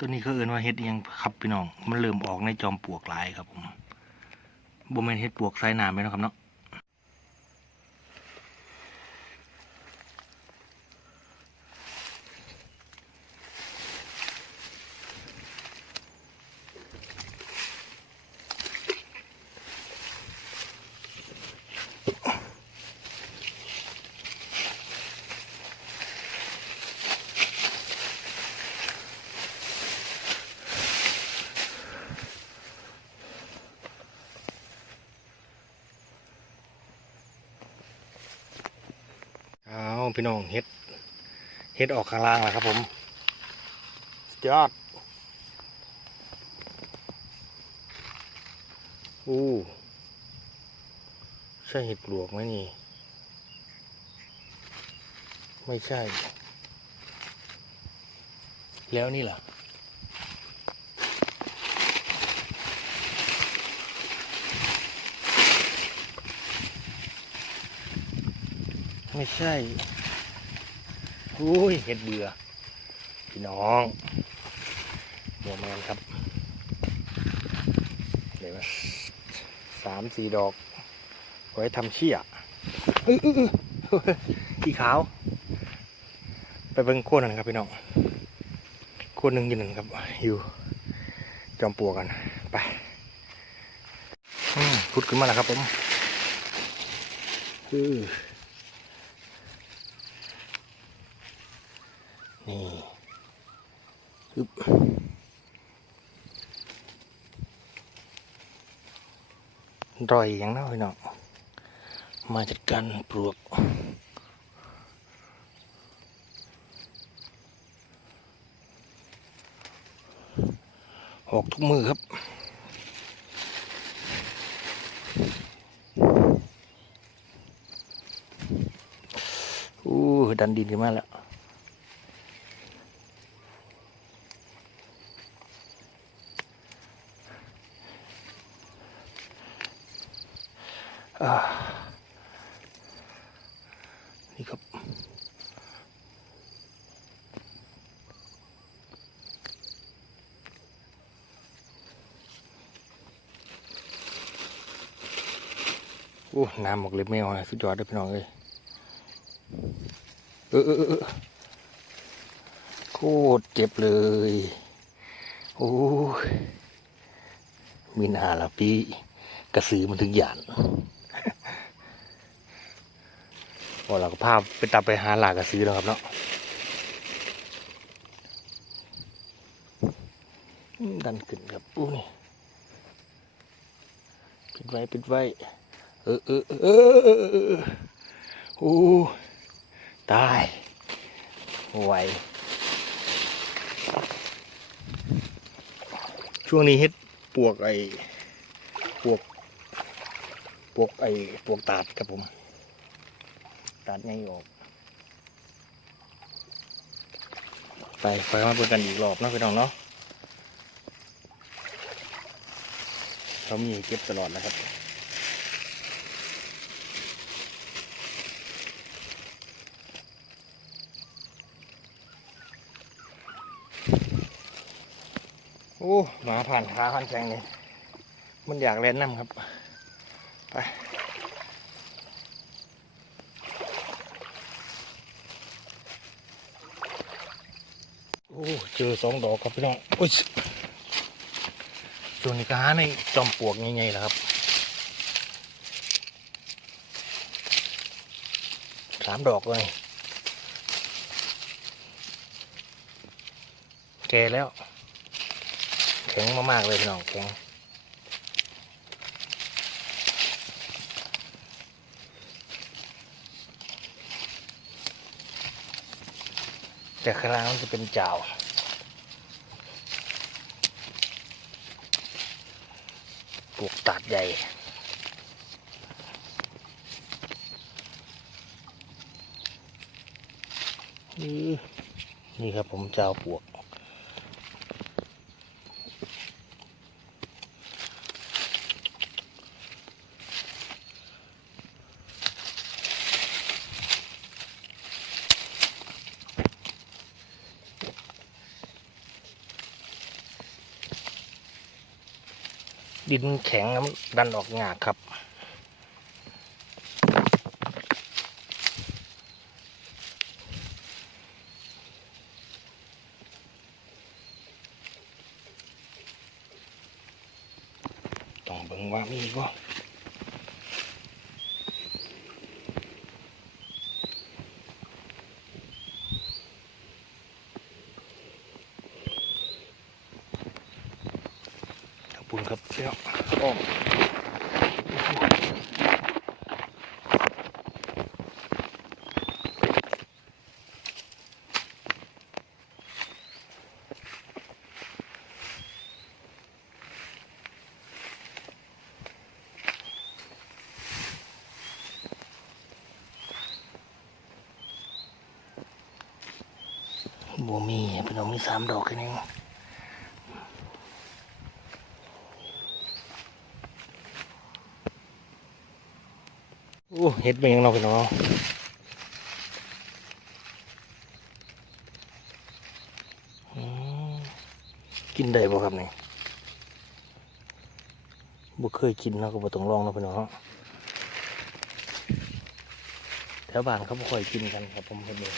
ตัวนี้เขาเอิ้นว่าเห็ดอิหยังครับพี่น้อง มันเริ่มออกในจอมปลวกหลายครับผมบ่แม่นเห็ดปลวกไซน้ำไหมนาะครับเนาะ เอาพี่น้องเฮ็ดเฮ็ดออกข้างล่างแล้วครับผมสุดยอดอู้ใช่เห็ดปลวกไหมนี่ ไม่ใช่ แล้วนี่ล่ะไม่ใช่ อุ้ยเห็ดเบื่อ พี่น้องเดี๋ยวแมนครับเดี๋ยวมาสามสี่ดอกไว้ทำเชี่ยอื้ออื้อขี้ขาว ไปเบิ่งโคนหนึ่งครับพี่น้องโคนหนึ่งยืนหนึ่งครับ อยู่ จอมปลวกัน ไปพุดขึ้นมาแล้วครับผม อือ นี่อึบรอยอย่างน้อยเนาะมาจัดการปลวกออกทุกมือครับอู้ดันดินขึ้นมาแล้ว นี่ครับ โอ้น้ำหมกเล็บไม่เอานะสุดยอดเลยพี่น้องเอ้ยเออเออเออโคตรเจ็บเลย โอ้มีนาละพี่กระสือมันถึงหยาน พอเราก็พาไปตับไปหาหลากกระสือแล้วครับเนาะดันขึ้นครับอู้นี่ปิดไว้ปิดไว้ เออเออเออเออเออเออเออโอ้ตายไหวช่วงนี้เฮ็ดปวกไอ้ปวก ปวกไอ้ปวกตาดครับผม ตาดไงออก ไปไปมาเปิดกันอีกรอบนาะพี่น้องเนาะเขามีเก็บตลอดนะครับโอ้หมาผ่านขาผ่านแขงเลยมันอยากเล่นน้ำครับ ไป อ้เจอสองดอกครับพี่น้องอุ้ยส่วนนี้ก็หาในจอมปลวกใหญ่ๆนะครับสามดอกเลยแก่แล้ว แข็งมากๆเลยพี่น้องแข็ง แต่ข้างล่างมันจะเป็นจาวปลูกตัดใหญ่นี่นี่ครับผมจาวปลวก ดินแข็งน้ำดันออกงากครับ ต้องเบิ่งว่ามีบ่ ขอบคุณครับเจ้าอ้อมบ่มีพี่น้องมีสามดอกแค่นี้ โอ้เห็ดเป็นยังเราพี่น้องอืมกินได้บ่ครับนี่บ่เคยกินนาะก็บ่ต้องลองเนาะพี่น้องแถวบ้านเขาบ่ค่อยกินกันครับผมเห็นเลย